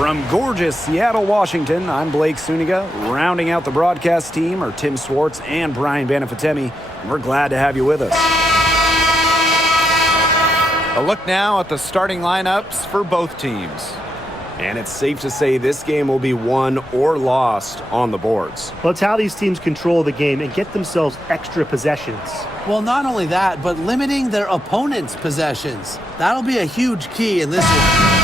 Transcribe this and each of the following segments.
From gorgeous Seattle, Washington, I'm Blake Suniga. Rounding out the broadcast team are Tim Swartz and Brian Banafitemi. We're glad to have you with us. A look now at the starting lineups for both teams. And it's safe to say this game will be won or lost on the boards. Well, it's how these teams control the game and get themselves extra possessions. Well, not only that, but limiting their opponent's possessions. That'll be a huge key in this one.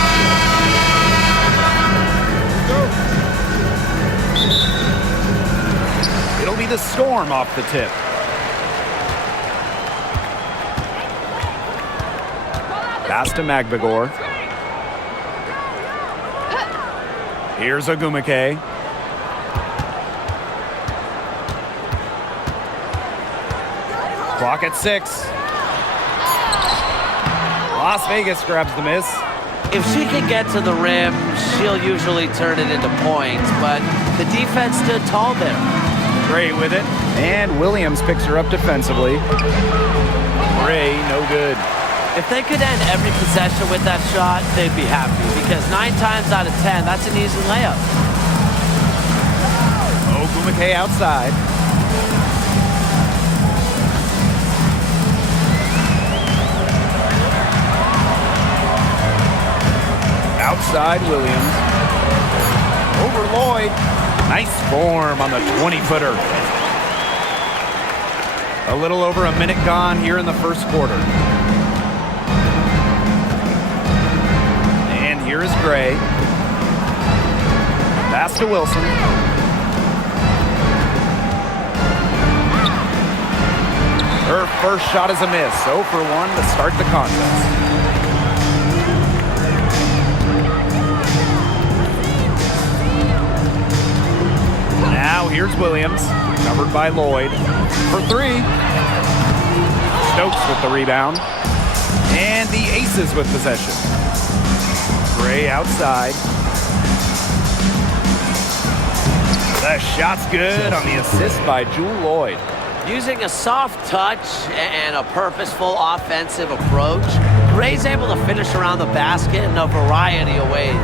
It'll be the Storm off the tip. Pass to Magbagor. Here's Ogumake. Clock at 6. Las Vegas grabs the miss. If she can get to the rim, she'll usually turn it into points, but the defense stood tall there. Gray with it, and Williams picks her up defensively. Gray, no good. If they could end every possession with that shot, they'd be happy, because 9 times out of 10, that's an easy layup. Ogumake outside. Outside Williams. Over Lloyd. Nice form on the 20-footer. A little over a minute gone here in the first quarter. And here is Gray. Pass to Wilson. Her first shot is a miss. 0 for 1 to start the contest. Now here's Williams, covered by Lloyd for 3. Stokes with the rebound. And the Aces with possession. Gray outside. The shot's good on the assist by Jewel Lloyd. Using a soft touch and a purposeful offensive approach, Gray's able to finish around the basket in a variety of ways.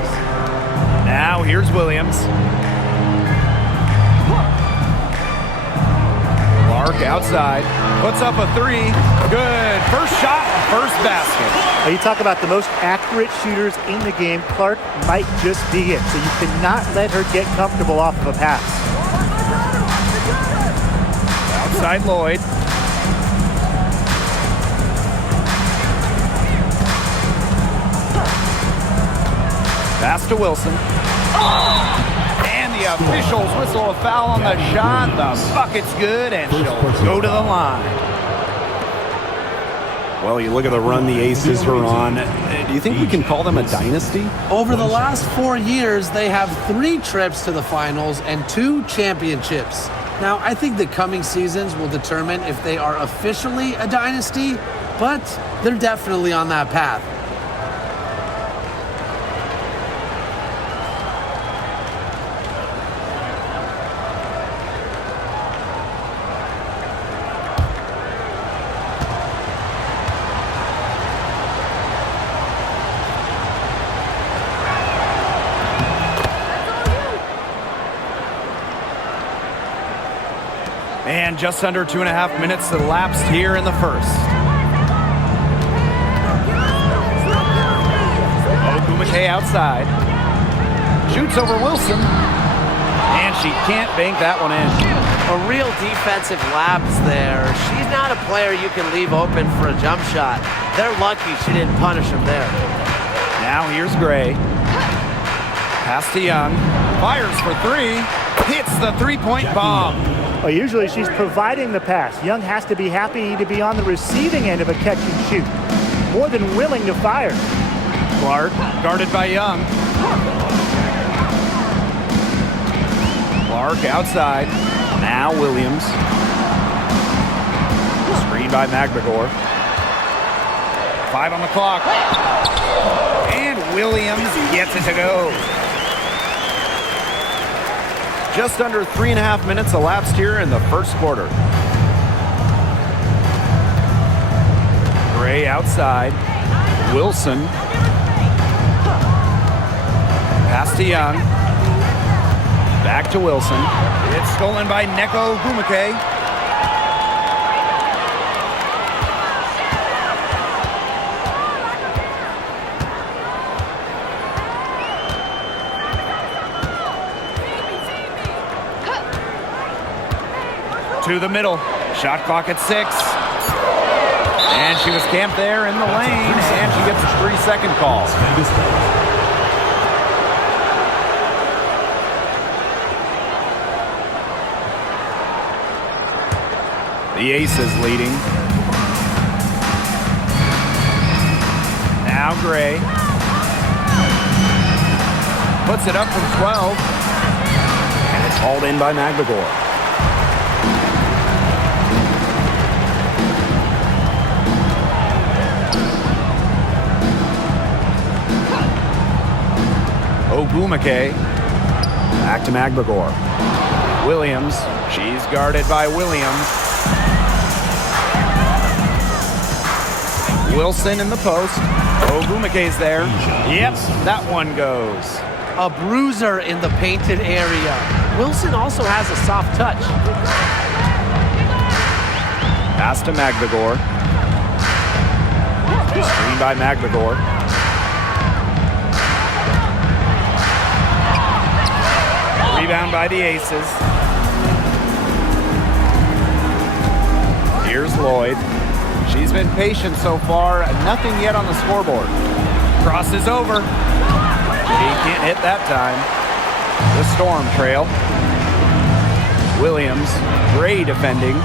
Now here's Williams. Clark outside, puts up a 3. Good. First shot, first basket. You talk about the most accurate shooters in the game. Clark might just be it. So you cannot let her get comfortable off of a pass. Outside Lloyd. Pass to Wilson. And the officials whistle a foul on the shot. The bucket's good, and she'll go to the line. Well, you look at the run the Aces are on. Do you think we can call them a dynasty? Over the last 4 years, they have 3 trips to the finals and 2 championships. Now, I think the coming seasons will determine if they are officially a dynasty, but they're definitely on that path. And just under 2.5 minutes elapsed here in the first. Ogumake outside. Shoots over Wilson. And she can't bank that one in. A real defensive lapse there. She's not a player you can leave open for a jump shot. They're lucky she didn't punish him there. Now here's Gray. Pass to Young. Fires for 3. Hits the 3-point bomb. Well, usually she's providing the pass. Young has to be happy to be on the receiving end of a catch and shoot. More than willing to fire. Clark guarded by Young. Clark outside. Now Williams. Screen by Magbagor. 5 on the clock. And Williams gets it to go. Just under 3.5 minutes elapsed here in the first quarter. Gray outside. Wilson. Pass to Young. Back to Wilson. It's stolen by Neko Gumake. To the middle. Shot clock at 6. And she was camped there in the lane, and she gets a 3-second call. The Aces leading. Now Gray. Puts it up from 12. And it's hauled in by Magdagor. Ogumake. Back to Magbagor. Williams. She's guarded by Williams. Wilson in the post. Ogumake's there. Yep, that one goes. A bruiser in the painted area. Wilson also has a soft touch. Pass to Magbagor. Screen by Magbagor. Rebound by the Aces. Here's Lloyd. She's been patient so far. Nothing yet on the scoreboard. Cross is over. She can't hit that time. The Storm trail. Williams. Gray defending.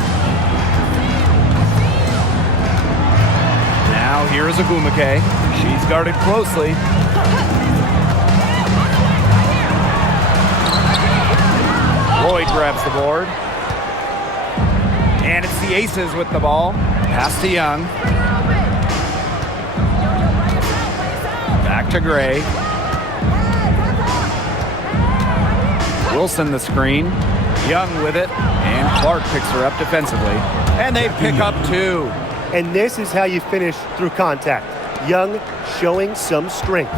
Now here's Ogumake. She's guarded closely. Lloyd grabs the board. And it's the Aces with the ball. Pass to Young. Back to Gray. Wilson the screen. Young with it. And Clark picks her up defensively. And they pick up 2. And this is how you finish through contact. Young showing some strength.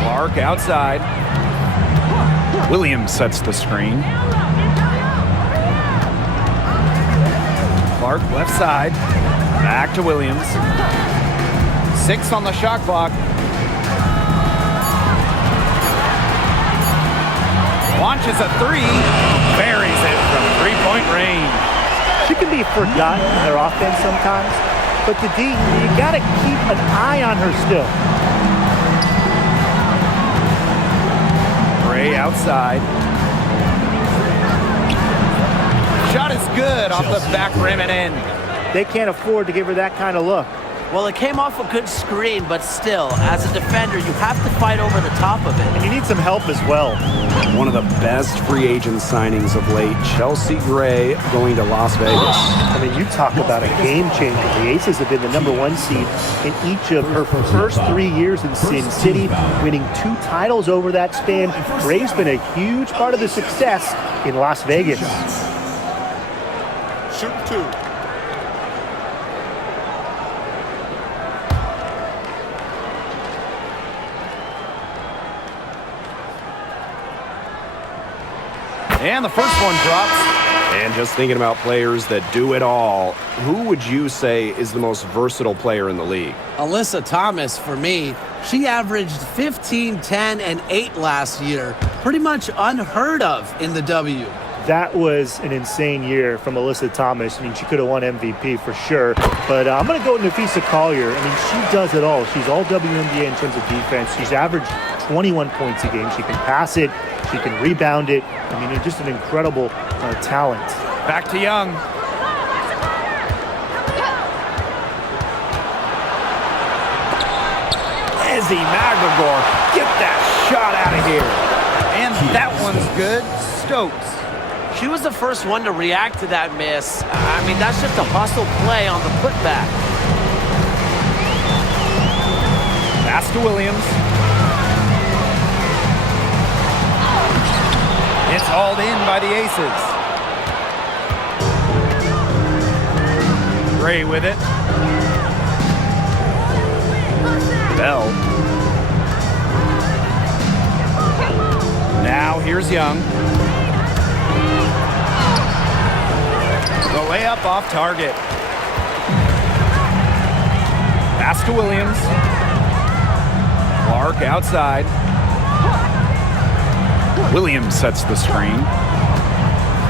Clark outside. Williams sets the screen. Clark left side. Back to Williams. 6 on the shot clock. Launches a 3. Buries it from 3-point range. She can be forgotten in their offense sometimes, but the D, you got to keep an eye on her still. Gray outside. Shot is good off the back rim and in. They can't afford to give her that kind of look. Well, it came off a good screen, but still, as a defender, you have to fight over the top of it. And you need some help as well. One of the best free agent signings of late, Chelsea Gray going to Las Vegas. I mean, you talk about a game changer. The Aces have been the #1 seed in each of her first 3 years in Sin City, winning 2 titles over that span. Gray's been a huge part of the success in Las Vegas. Shoot 2. And the first one drops. And just thinking about players that do it all, who would you say is the most versatile player in the league? Alyssa Thomas, for me, she averaged 15, 10, and 8 last year. Pretty much unheard of in the W. That was an insane year from Alyssa Thomas. I mean, she could have won MVP for sure. But I'm going to go with Nafisa Collier. I mean, she does it all. She's all WNBA in terms of defense. She's averaged 21 points a game. She can pass it. She can rebound it. I mean, just an incredible talent. Back to Young. Izzy Magagor, get that shot out of here. And that one's good. Stokes. She was the first one to react to that miss. I mean, that's just a hustle play on the putback. Pass to Williams. It's hauled in by the Aces. Gray with it. Bell. Now here's Young. The layup off target. Pass to Williams. Clark outside. Williams sets the screen.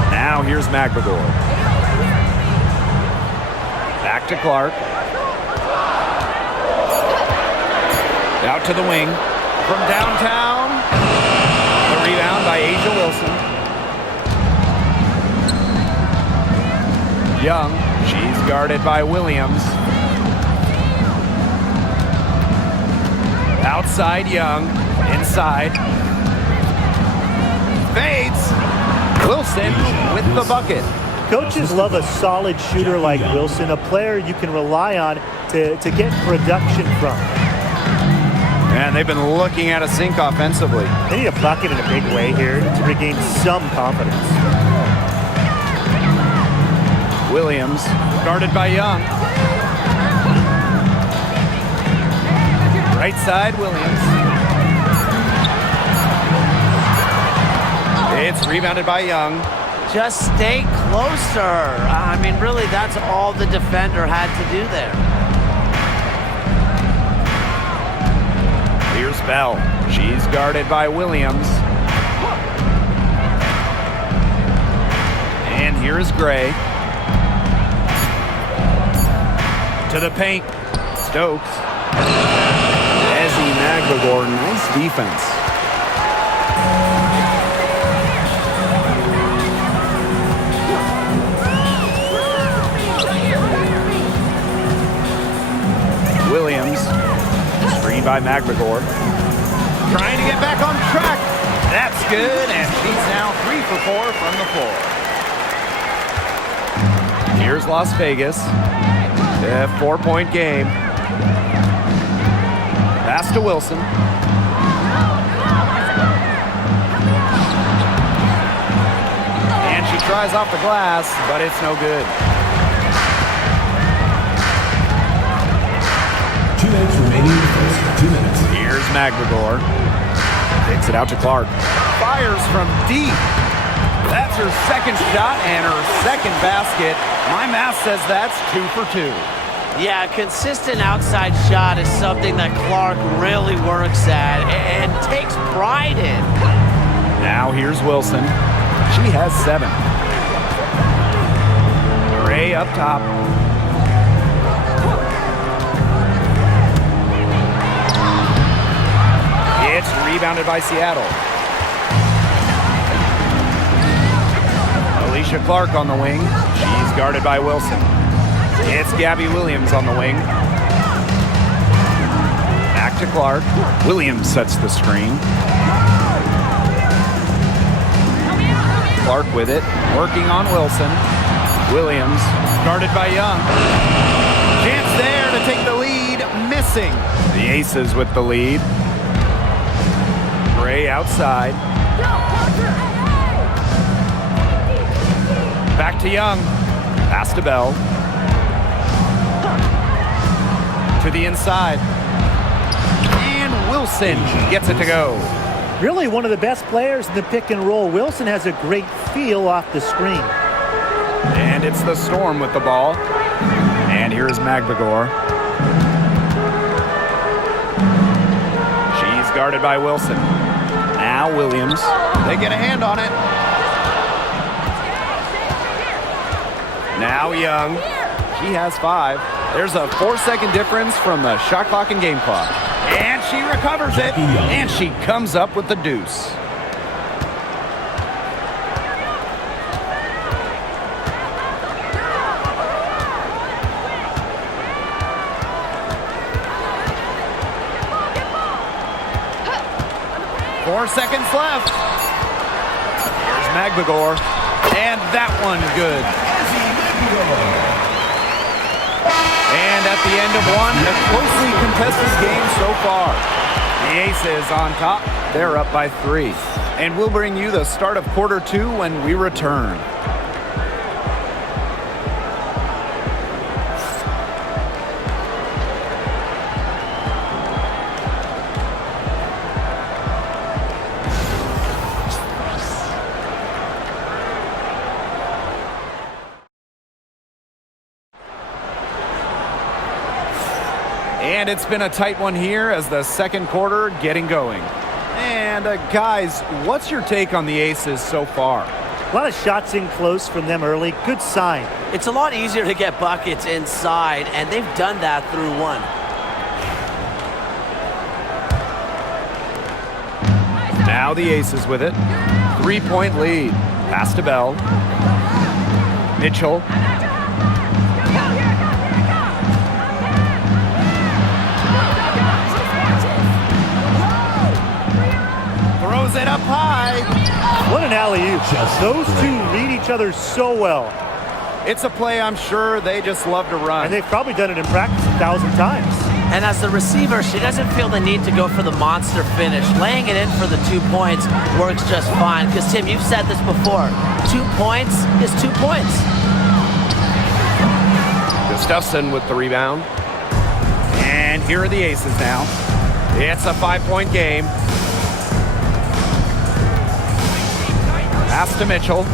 Now here's McGregor. Back to Clark. Out to the wing. From downtown. The rebound by Asia Wilson. Young. She's guarded by Williams. Outside Young. Inside. Fades. Wilson with the bucket. Coaches love a solid shooter like Wilson, a player you can rely on to get production from. And they've been looking at a sink offensively. They need a bucket in a big way here to regain some confidence. Williams, guarded by Young. Right side, Williams. It's rebounded by Young. Just stay closer. I mean, really, that's all the defender had to do there. Here's Bell. She's guarded by Williams. And here's Gray. To the paint. Stokes. Ezzy McGregor, nice defense. Williams, screen by McGregor. Trying to get back on track. That's good, and she's now 3 for 4 from the floor. Here's Las Vegas. A 4-point game. Pass to Wilson. And she tries off the glass, but it's no good. 2 minutes remaining in the first. 2 minutes. Here's McGregor. Takes it out to Clark. Fires from deep. That's her second shot and her second basket. My math says that's 2 for 2. Yeah, consistent outside shot is something that Clark really works at and takes pride in. Now here's Wilson. She has 7. Gray up top. It's rebounded by Seattle. Alicia Clark on the wing. She's guarded by Wilson. It's Gabby Williams on the wing. Back to Clark. Williams sets the screen. Clark with it. Working on Wilson. Williams guarded by Young. Chance there to take the lead. Missing. The Aces with the lead. Gray outside. Back to Young. Pass to Bell. To the inside. And Wilson gets it to go. Really one of the best players in the pick and roll. Wilson has a great feel off the screen. And it's the Storm with the ball. And here's McGregor. She's guarded by Wilson. Now Williams. They get a hand on it. Now Young. She has 5. There's a 4-second difference from the shot clock and game clock. And she recovers it. And she comes up with the deuce. Four seconds left. Here's McGregor. And that one good. And at the end of one, a closely contested game so far. The Aces on top. They're up by 3. And we'll bring you the start of quarter 2 when we return. And it's been a tight one here as the second quarter getting going. And guys, what's your take on the Aces so far? A lot of shots in close from them early. Good sign. It's a lot easier to get buckets inside, and they've done that through one. Now the Aces with it. 3-point lead. Pass to Bell. Mitchell. Throws it up high. What an alley-oop. Those two read each other so well. It's a play I'm sure they just love to run. And they've probably done it in practice 1,000 times. And as the receiver, she doesn't feel the need to go for the monster finish. Laying it in for the 2 points works just fine. Because, Tim, you've said this before. 2 points is 2 points. Gustafson with the rebound. And here are the Aces now. It's a 5-point game. Pass to Mitchell.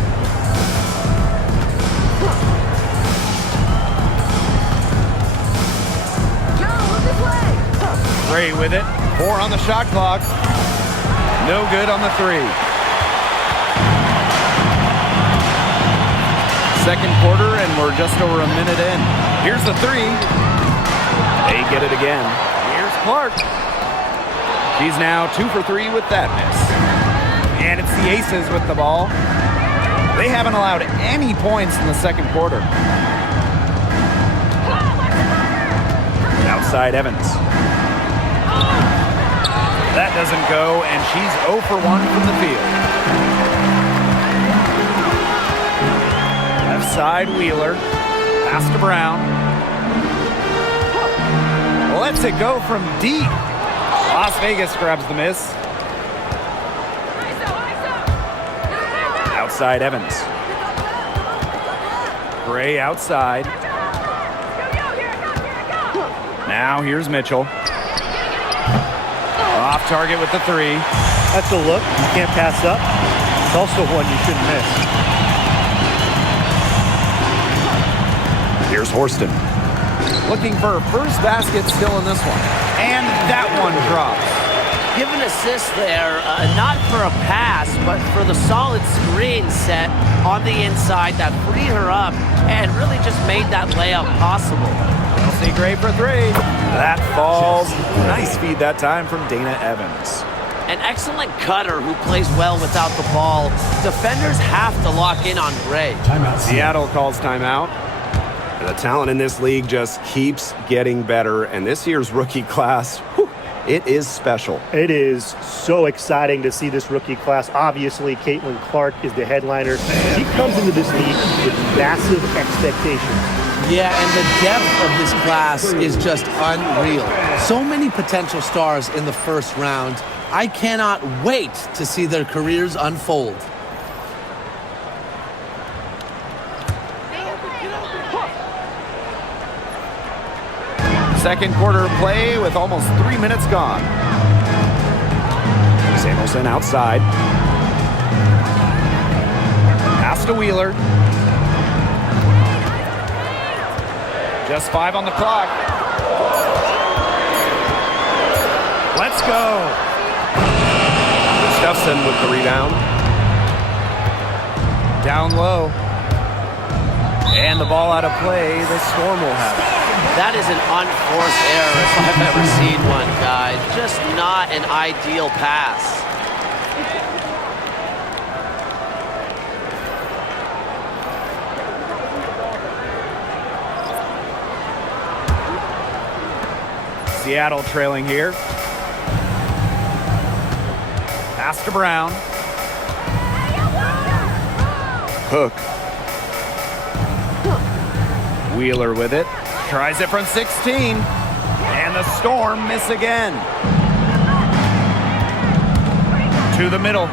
Gray with it. 4 on the shot clock. No good on the 3. Second quarter, and we're just over a minute in. Here's the 3. They get it again. Here's Clark. She's now 2 for 3 with that miss. And it's the Aces with the ball. They haven't allowed any points in the second quarter. Outside Evans. That doesn't go, and she's 0 for 1 from the field. Left side, Wheeler. Pass to Brown. Lets it go from deep. Las Vegas grabs the miss. Outside Evans. Gray outside. Now here's Mitchell. Off target with the 3. That's a look. You can't pass up. It's also one you shouldn't miss. Here's Horston. Looking for her first basket still in this one. And that one drops. Give an assist there, not for a pass, but for the solid screen set on the inside that freed her up and really just made that layup possible. Chelsea Gray for 3. That falls. Nice feed that time from Dana Evans. An excellent cutter who plays well without the ball. Defenders have to lock in on Gray. Timeout. Seattle calls timeout. The talent in this league just keeps getting better, and this year's rookie class, whew, it is special. It is so exciting to see this rookie class. Obviously, Caitlin Clark is the headliner. She comes into this league with massive expectations. Yeah, and the depth of this class is just unreal. So many potential stars in the first round. I cannot wait to see their careers unfold. Second quarter play with almost 3 minutes gone. Samuelson outside. Pass to Wheeler. Just 5 on the clock. Let's go. Gustafson with the rebound. Down low. And the ball out of play. The Storm will have it. That is an unforced error if I've ever seen one, guys. Just not an ideal pass. Seattle trailing here. Pass to Brown. Hook. Wheeler with it. Tries it from 16. And the Storm miss again. To the middle.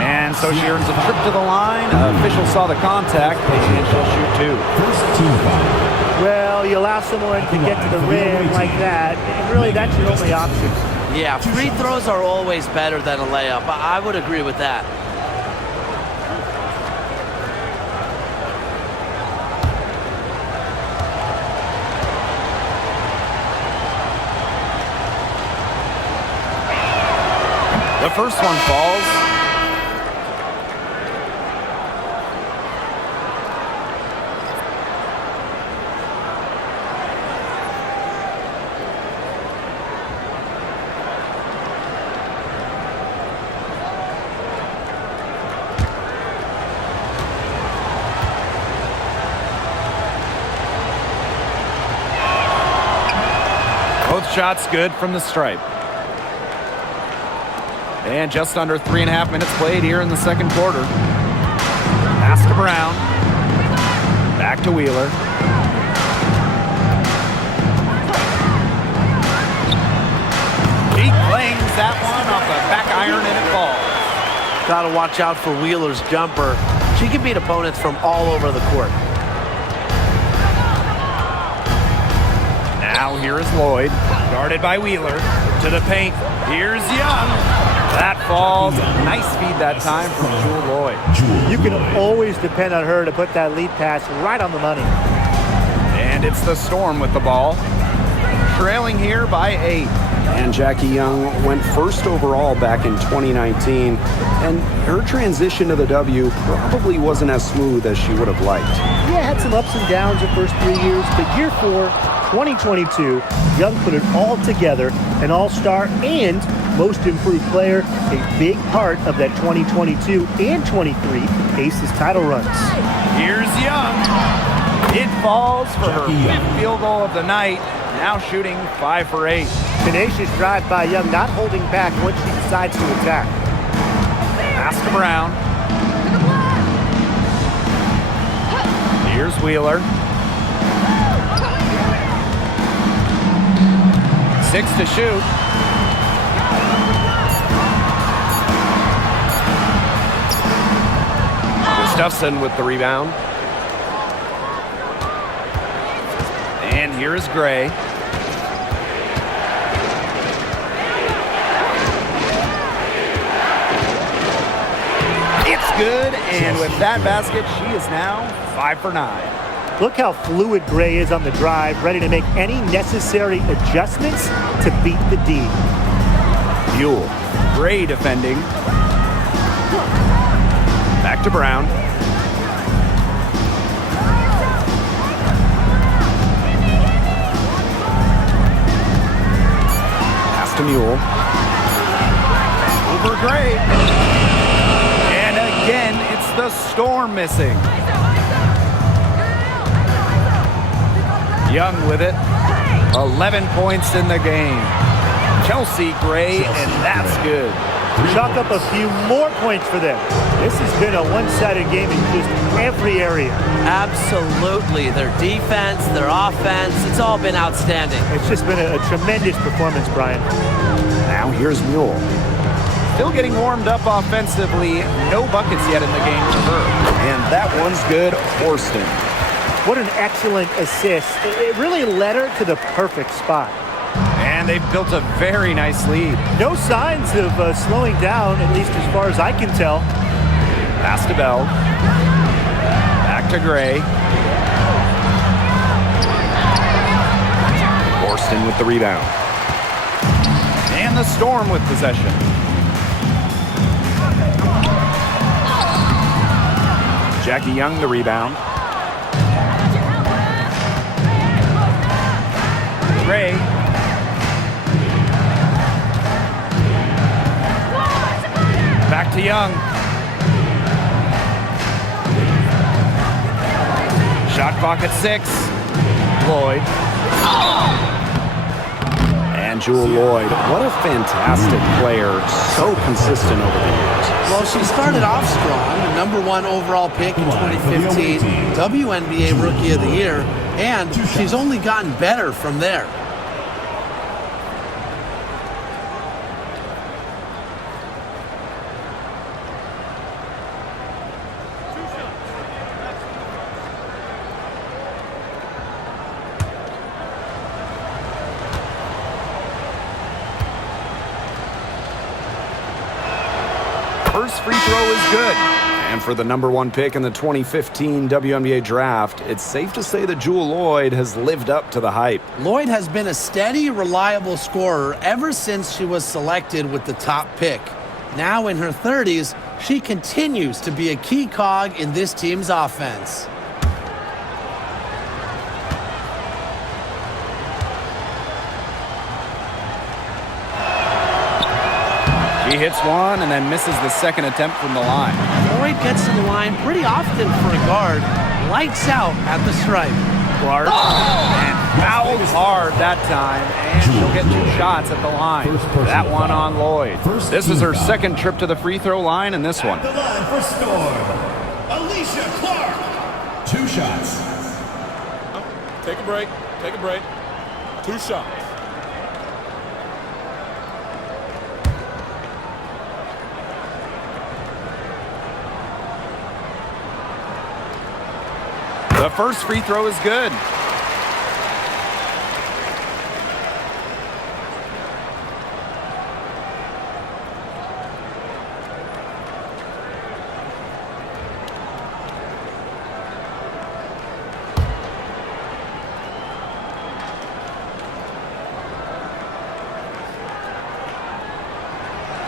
And so she earns a trip to the line. Official saw the contact, and she'll shoot 2. First team foul. Well, you allow someone to get to the rim like that, and really that's your only option. Yeah, free throws are always better than a layup. I would agree with that. The first one falls. Both shots good from the stripe. And just under 3.5 minutes played here in the second quarter. Pass to Brown. Back to Wheeler. He clings that one off the back iron and it falls. Got to watch out for Wheeler's jumper. She can beat opponents from all over the court. Now here is Lloyd, guarded by Wheeler. To the paint. Here's Young. That falls. Nice feed that time from Jewel Lloyd. You can always depend on her to put that lead pass right on the money. And it's the Storm with the ball. Trailing here by 8. And Jackie Young went first overall back in 2019, and her transition to the W probably wasn't as smooth as she would have liked. Yeah, had some ups and downs the first 3 years, but year 4, 2022, Young put it all together, an all-star and most improved player, a big part of that 2022 and 23 Aces title runs. Here's Young. It falls for her 5th field goal of the night. Now shooting 5 for 8. Tenacious drive by Young, not holding back once she decides to attack. Pass to Brown. Here's Wheeler. 6 to shoot. Gustafson with the rebound. And here is Gray. It's good, and with that basket, she is now 5 for 9. Look how fluid Gray is on the drive, ready to make any necessary adjustments to beat the D. Buell. Gray defending. Back to Brown. Pass to Mule. Over Gray. And again, it's the Storm missing. Young with it. 11 points in the game. Chelsea Gray, and that's good. Chalk up a few more points for them. This has been a one-sided game in just every area. Absolutely. Their defense, their offense, it's all been outstanding. It's just been a tremendous performance, Brian. Now here's Mule. Still getting warmed up offensively. No buckets yet in the game for her. And that one's good. Horston. What an excellent assist. It really led her to the perfect spot. And they've built a very nice lead. No signs of slowing down, at least as far as I can tell. Pass to Bell. Back to Gray. Horston with the rebound. And the Storm with possession. Jackie Young the rebound. Gray. Back to Young. Shot clock at 6. Lloyd. And Jewel Lloyd, what a fantastic player. So consistent over the years. Well, she started off strong, #1 overall pick in 2015, WNBA Rookie of the Year, and she's only gotten better from there. First free throw is good. And for the #1 pick in the 2015 WNBA draft, it's safe to say that Jewel Lloyd has lived up to the hype. Lloyd has been a steady, reliable scorer ever since she was selected with the top pick. Now in her 30s, she continues to be a key cog in this team's offense. She hits one and then misses the second attempt from the line. Lloyd gets to the line pretty often for a guard. Lights out at the stripe. Clark and fouled hard that time, and she'll get 2 shots at the line. That one on Lloyd. This is her second trip to the free throw line, and this one. The line for Storm, Alicia Clark. 2 shots. Take a break. Take a break. 2 shots. The first free throw is good.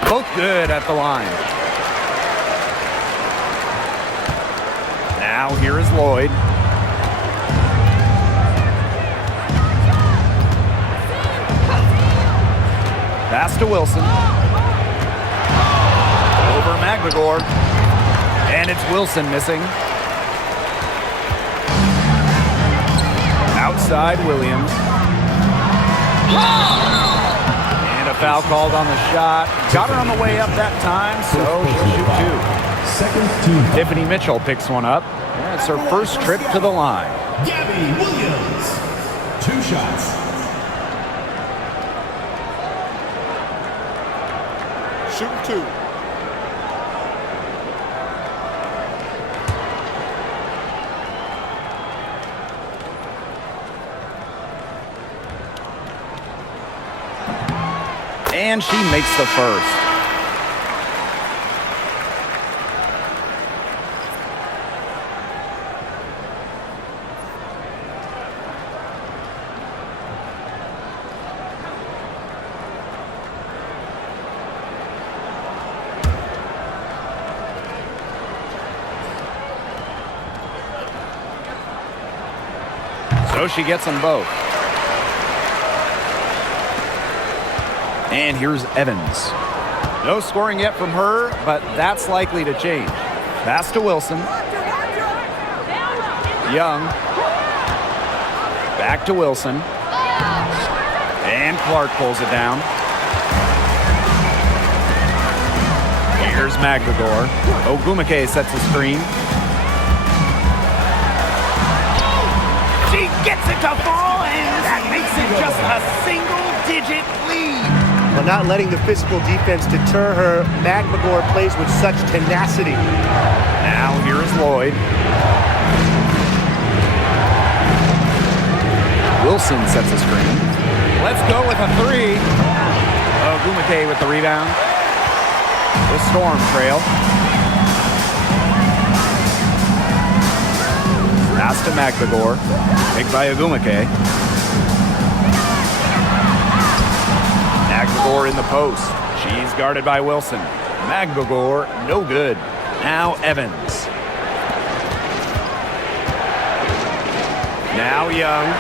Both good at the line. Now here is Lloyd. Pass to Wilson. Over McGregor. And it's Wilson missing. Outside Williams. And a foul called on the shot. Got her on the way up that time, so she'll shoot 2. Second team. Tiffany Mitchell picks one up. That's her first trip to the line. Gabby Williams. 2 shots. Shooting 2. And she makes the first. So she gets them both. And here's Evans. No scoring yet from her, but that's likely to change. Pass to Wilson. Young. Back to Wilson. And Clark pulls it down. Here's McGregor. Ogumake sets the screen. She gets it to fall, and that makes it just a single-digit lead. But not letting the physical defense deter her, McGregor plays with such tenacity. Now here is Lloyd. Wilson sets the screen. Let's go with a 3. Ogumake with the rebound. The Storm trail. Pass to McGregor. Picked by Ogumake. McGregor in the post. She's guarded by Wilson. McGregor, no good. Now Evans. Now Young.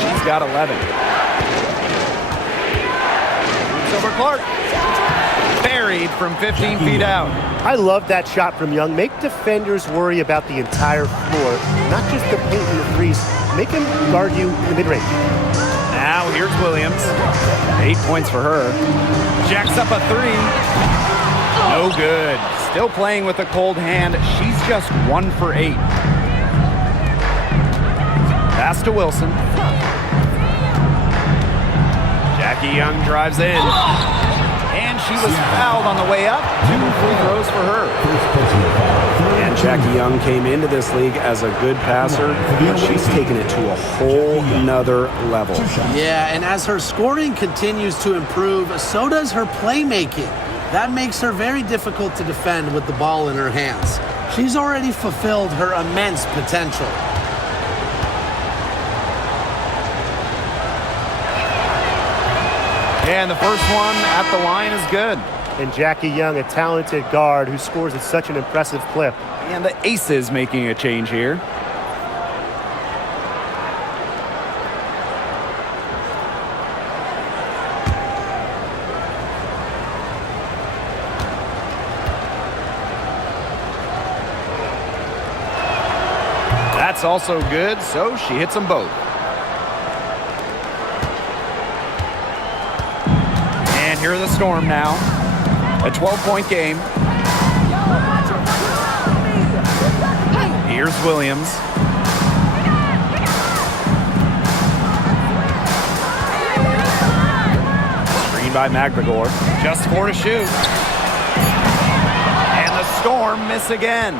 She's got 11. It's over Clark. Buried from 15 feet out. I love that shot from Young. Make defenders worry about the entire floor, not just the paint and the threes. Make them guard you in the mid-range. Now here's Williams. 8 points for her. Jacks up a 3. No good. Still playing with a cold hand. She's just 1 for 8. Pass to Wilson. Jackie Young drives in. And she was fouled on the way up. 2 free throws for her. And Jackie Young came into this league as a good passer, but she's taken it to a whole nother level. Yeah, and as her scoring continues to improve, so does her playmaking. That makes her very difficult to defend with the ball in her hands. She's already fulfilled her immense potential. And the first one at the line is good. And Jackie Young, a talented guard who scores at such an impressive clip. And the Aces making a change here. That's also good, so she hits them both. And here are the Storm now. A 12-point game. Here's Williams. Screen by McGregor. Just 4 to shoot. And the Storm miss again.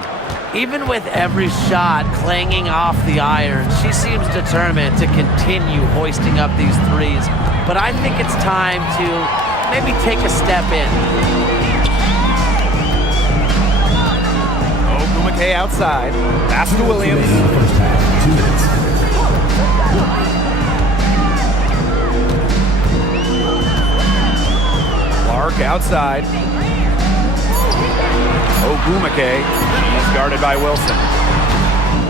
Even with every shot clanging off the iron, she seems determined to continue hoisting up these threes. But I think it's time to maybe take a step in. Ogumake outside. Pass to Williams. Clark outside. Ogumake. She's guarded by Wilson.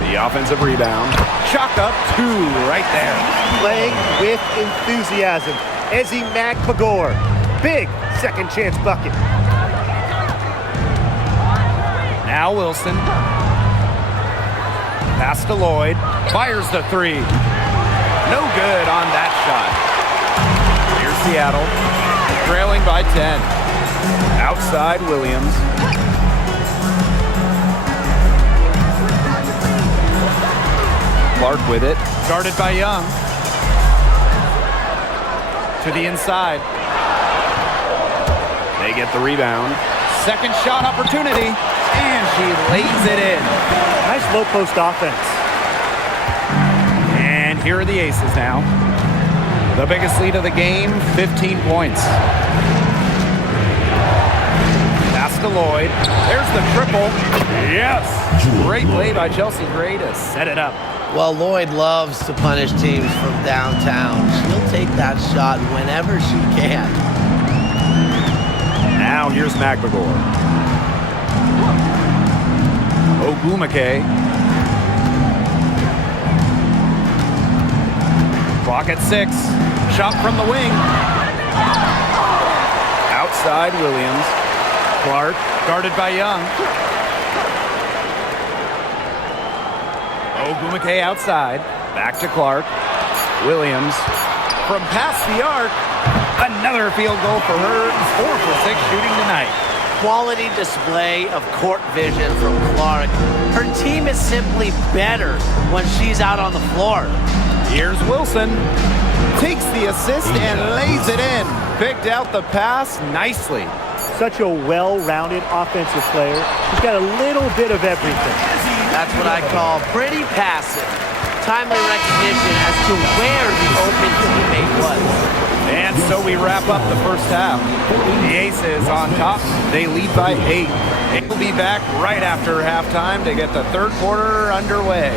The offensive rebound. Chalk up 2 right there. Playing with enthusiasm. Ezzy McGregor. Big second chance bucket. Now Wilson. Pass to Lloyd. Fires the 3. No good on that shot. Here's Seattle. Trailing by 10. Outside Williams. Clark with it. Guarded by Young. To the inside. They get the rebound. Second shot opportunity. And she lays it in. Nice low post offense. And here are the Aces now. The biggest lead of the game, 15 points. Pass to Lloyd. There's the triple. Yes. Great play by Chelsea Gray to set it up. Well, Lloyd loves to punish teams from downtown. She'll take that shot whenever she can. Now here's McGregor. Ogumake. Clock at 6. Shot from the wing. Outside Williams. Clark guarded by Young. Ogumake outside. Back to Clark. Williams from past the arc. Another field goal for her. 4 for 6 shooting tonight. Quality display of court vision from Clark. Her team is simply better when she's out on the floor. Here's Wilson. Takes the assist and lays it in. Picked out the pass nicely. Such a well-rounded offensive player. She's got a little bit of everything. That's what I call pretty passive. Timely recognition as to where the open teammate was. And so we wrap up the first half. The Aces on top. They lead by 8. We'll be back right after halftime to get the third quarter underway.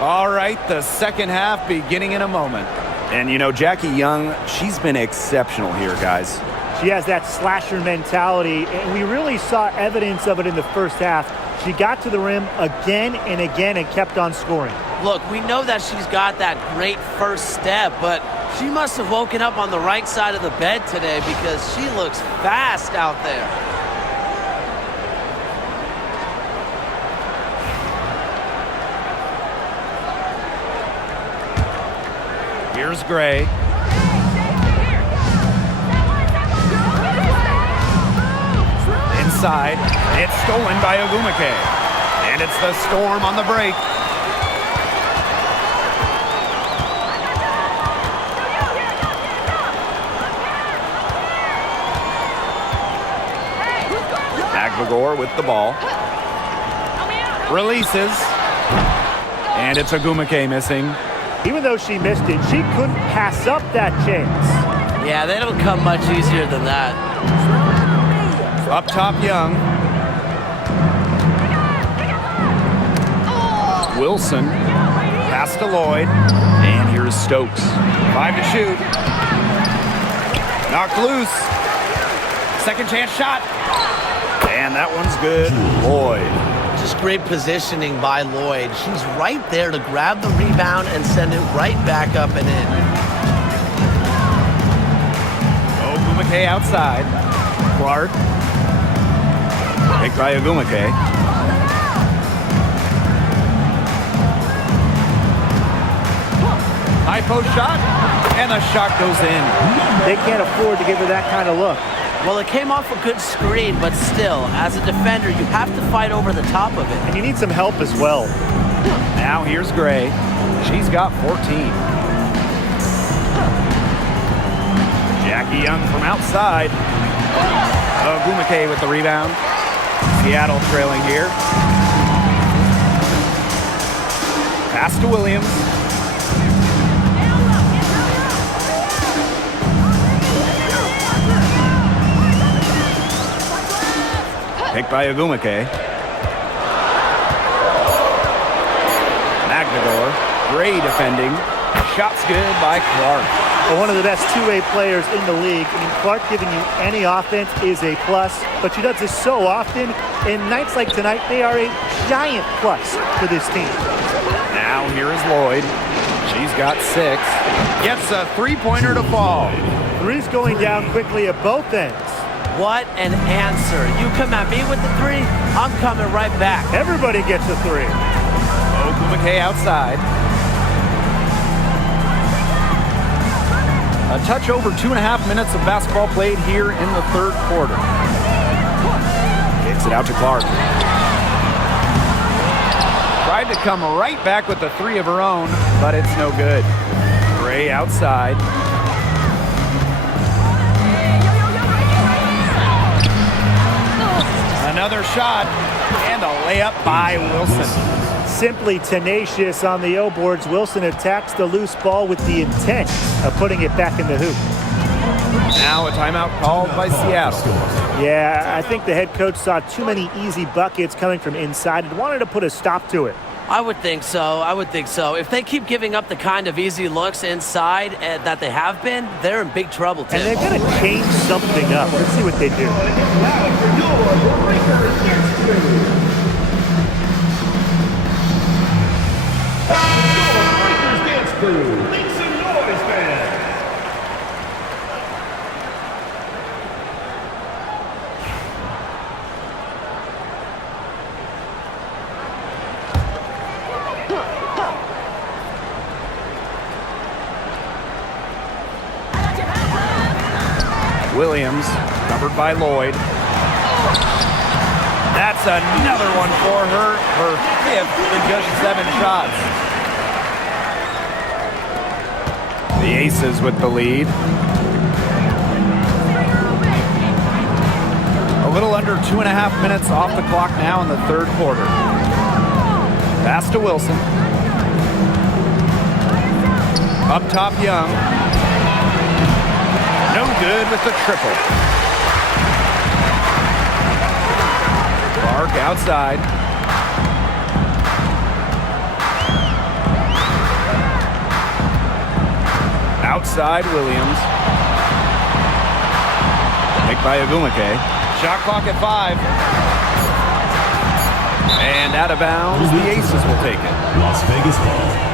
All right, the second half beginning in a moment. And, you know, Jackie Young, she's been exceptional here, guys. She has that slasher mentality, and we really saw evidence of it in the first half. She got to the rim again and again and kept on scoring. Look, we know that she's got that great first step, but she must have woken up on the right side of the bed today because she looks fast out there. Here's Gray. Inside. It's stolen by Ogumake. And it's the Storm on the break. Agbagor with the ball. Releases. And it's Ogumake missing. Even though she missed it, she couldn't pass up that chance. Yeah, they don't come much easier than that. Up top, Young. Wilson. Pass to Lloyd. And here's Stokes. 5 to shoot. Knocked loose. Second chance shot. And that one's good. Lloyd. Just great positioning by Lloyd. She's right there to grab the rebound and send it right back up and in. Ogumake outside. Clark. Picked by Ogumake. High post shot. And the shot goes in. They can't afford to give her that kind of look. Well, it came off a good screen, but still, as a defender, you have to fight over the top of it. And you need some help as well. Now here's Gray. She's got 14. Jackie Young from outside. Ogumake with the rebound. Seattle trailing here. Pass to Williams. Picked by Ogumake. Magnador. Gray defending. Shot's good by Clark. Well, one of the best two-way players in the league. I mean, Clark giving you any offense is a plus, but she does this so often. In nights like tonight, they are a giant plus for this team. Now here is Lloyd. She's got 6. Gets a three-pointer to fall. Three's going down quickly at both ends. What an answer. You come at me with the 3, I'm coming right back. Everybody gets a 3. Ogumake outside. A touch over 2.5 minutes of basketball played here in the third quarter. Kicks it out to Clark. Tried to come right back with the 3 of her own, but it's no good. Gray outside. Another shot, and a layup by Wilson. Simply tenacious on the O boards. Wilson attacks the loose ball with the intent of putting it back in the hoop. Now a timeout called by Seattle. Yeah, I think the head coach saw too many easy buckets coming from inside and wanted to put a stop to it. I would think so. I would think so. If they keep giving up the kind of easy looks inside that they have been, they're in big trouble, Tim. And they're going to change something up. Let's see what they do. Make some noise, fans. Williams, covered by Lloyd. That's another one for her. Her 5th in just 7 shots. The Aces with the lead. A little under 2.5 minutes off the clock now in the third quarter. Pass to Wilson. Up top, Young. No good with the triple. Clark outside. Outside Williams. Picked by Ogumake. Shot clock at 5. And out of bounds, the Aces will take it. Las Vegas ball.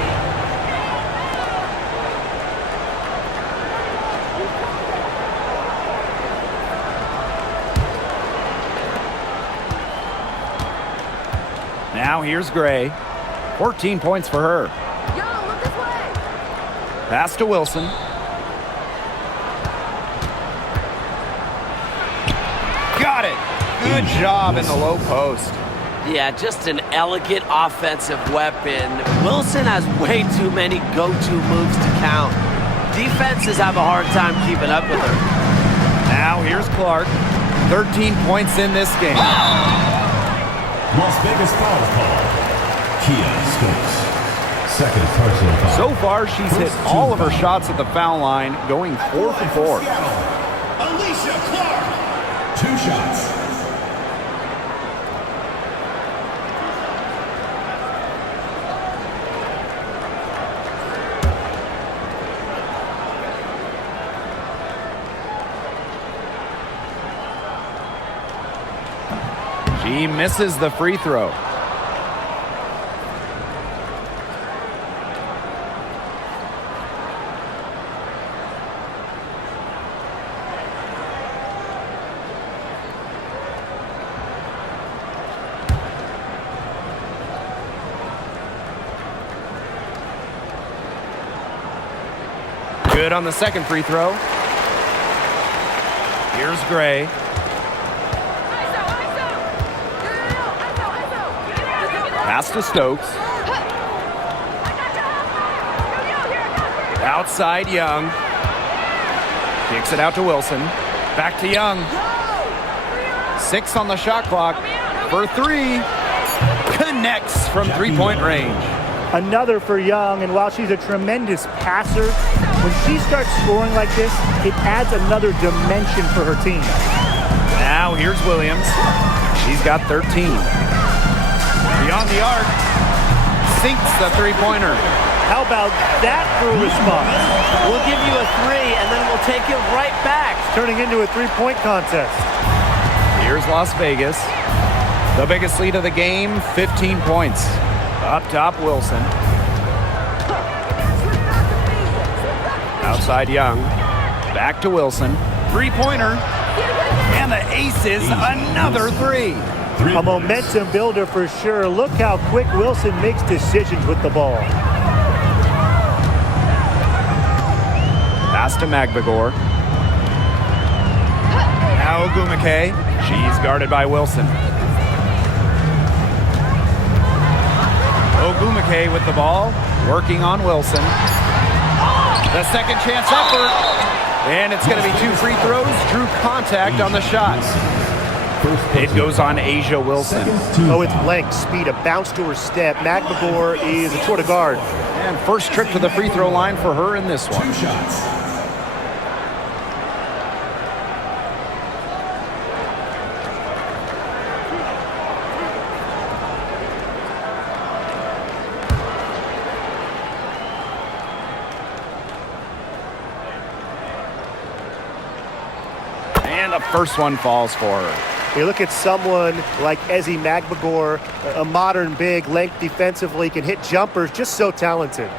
Now here's Gray. 14 points for her. Pass to Wilson. Got it. Good job in the low post. Yeah, just an elegant offensive weapon. Wilson has way too many go-to moves to count. Defenses have a hard time keeping up with her. Now here's Clark. 13 points in this game. Las Vegas foul call. Kia Stokes. Second personal foul. So far, she's hit all of her shots at the foul line, going 4 for 4. Alicia Clark. 2 shots. She misses the free throw. Good on the second free throw. Here's Gray. Pass to Stokes. Outside Young. Kicks it out to Wilson. Back to Young. 6 on the shot clock. For 3. Connects from three-point range. Another for Young, and while she's a tremendous passer, when she starts scoring like this, it adds another dimension for her team. Now here's Williams. She's got 13. Beyond the arc, sinks the three-pointer. How about that for a response? We'll give you a 3, and then we'll take it right back. Turning into a three-point contest. Here's Las Vegas. The biggest lead of the game, 15 points. Up top, Wilson. Outside Young. Back to Wilson. Three-pointer. And the aces, another 3. A momentum builder for sure. Look how quick Wilson makes decisions with the ball. Pass to Magbagor. Now Ogumake. She's guarded by Wilson. Ogumake with the ball. Working on Wilson. The second chance effort. And it's going to be 2 free throws. Drew contact on the shot. It goes on Asia Wilson. Oh, it's length, speed, a bounce to her step. Magbagor is a short of guard. And first trip to the free throw line for her in this one. 2 shots. And the first one falls for her. You look at someone like Ezi Magbagor, a modern big, length defensively, can hit jumpers, just so talented.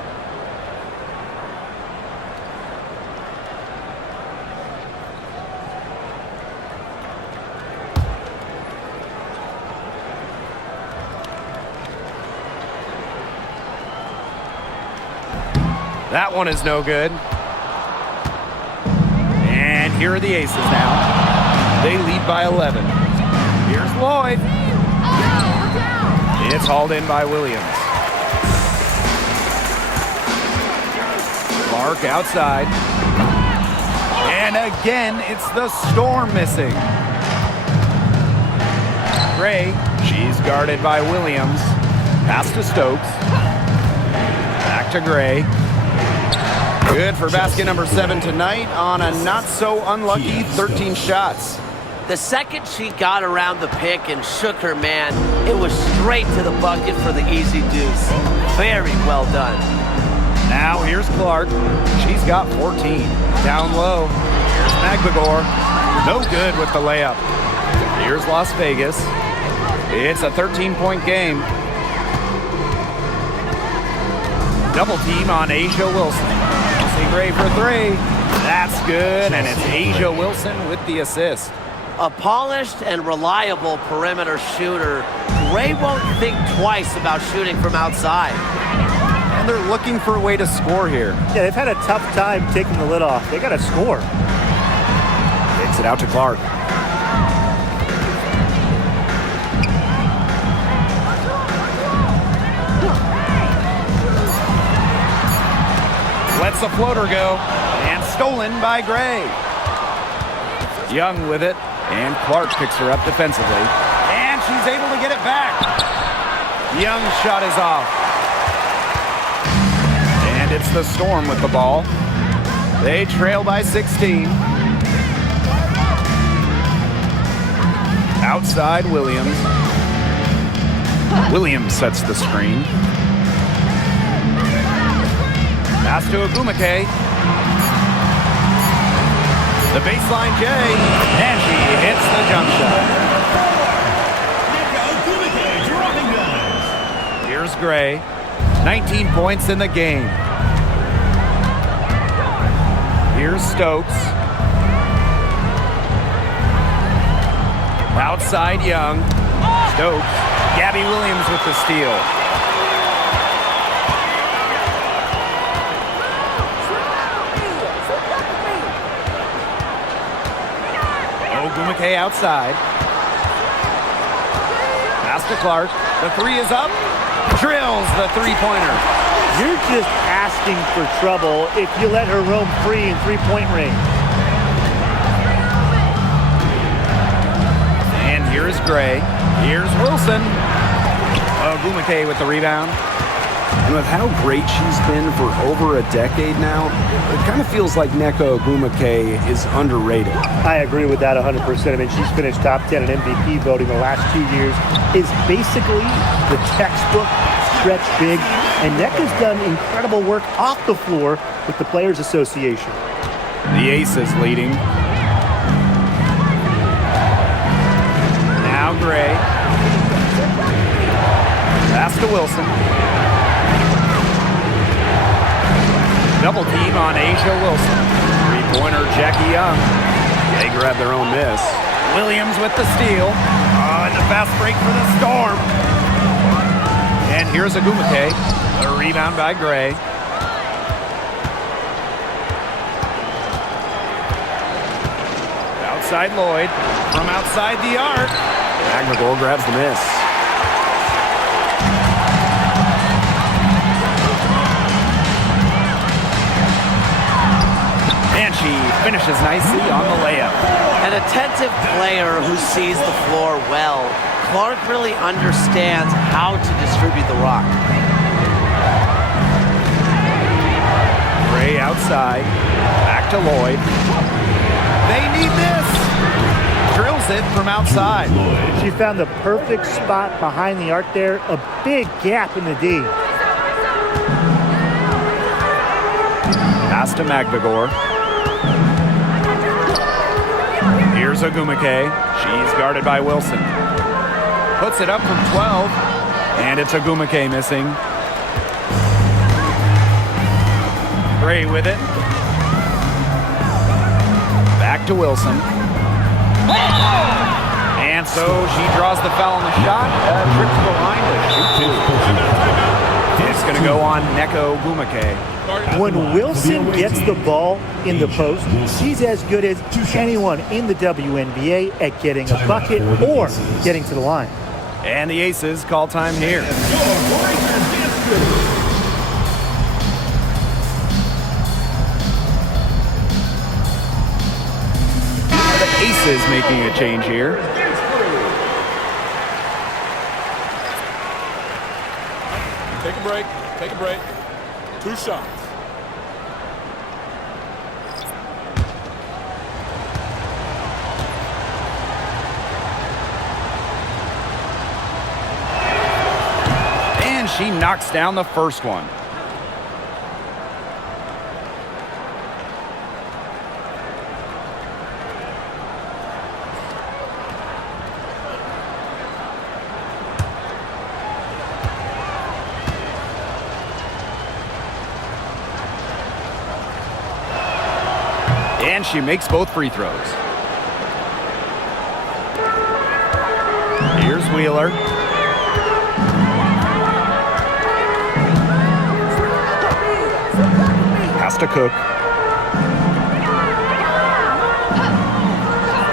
That one is no good. And here are the aces now. They lead by 11. Here's Lloyd. It's hauled in by Williams. Clark outside. And again, it's the Storm missing. Gray, she's guarded by Williams. Pass to Stokes. Back to Gray. Good for basket number 7 tonight on a not-so-unlucky 13 shots. The second she got around the pick and shook her man, it was straight to the bucket for the easy deuce. Very well done. Now here's Clark. She's got 14. Down low. Here's Magbagor. No good with the layup. Here's Las Vegas. It's a 13-point game. Double team on Asia Wilson. Gray for 3. That's good, and it's Asia Wilson with the assist. A polished and reliable perimeter shooter, Gray won't think twice about shooting from outside. And they're looking for a way to score here. Yeah, they've had a tough time taking the lid off. They got to score. Takes it out to Clark. Lets the floater go. And stolen by Gray. Young with it. And Clark picks her up defensively. And she's able to get it back. Young's shot is off. And it's the Storm with the ball. They trail by 16. Outside Williams. Williams sets the screen. Pass to Agumake. The baseline J. And she hits the jump shot. Here's Gray. 19 points in the game. Here's Stokes. Outside Young. Stokes. Gabby Williams with the steal. Ogumake outside. Pass to Clark. The three is up. Drills the three-pointer. You're just asking for trouble if you let her roam free in three-point range. And here's Gray. Here's Wilson. Ogumake with the rebound. And with how great she's been for over a decade now, it kind of feels like Nneka Ogumake is underrated. I agree with that 100%. I mean, she's finished top 10 in MVP voting the last 2 years. Is basically the textbook stretch big. And Nneka's done incredible work off the floor with the Players Association. The Aces leading. Now Gray. Pass to Wilson. Double team on Asia Wilson. Three-pointer Jackie Young. They grab their own miss. Williams with the steal. And the fast break for the Storm. And here's Agumake. A rebound by Gray. Outside Lloyd. From outside the arc. McGregor grabs the miss. And she finishes nicely on the layup. An attentive player who sees the floor well. Clark really understands how to distribute the rock. Gray outside. Back to Lloyd. They need this. Drills it from outside. She found the perfect spot behind the arc there. A big gap in the D. Pass to McGregor. Here's Agumake. She's guarded by Wilson. Puts it up from 12. And it's Agumake missing. Gray with it. Back to Wilson. And so she draws the foul on the shot. Trips behind to shoot two. It's going to go on Nneka Ogumake. When Wilson gets the ball in the post, she's as good as anyone in the WNBA at getting a bucket or getting to the line. And the Aces call time here. The Aces making a change here. Take a break. Take a break. 2 shots. And she knocks down the first one. And she makes both free throws. Here's Wheeler. to Cook.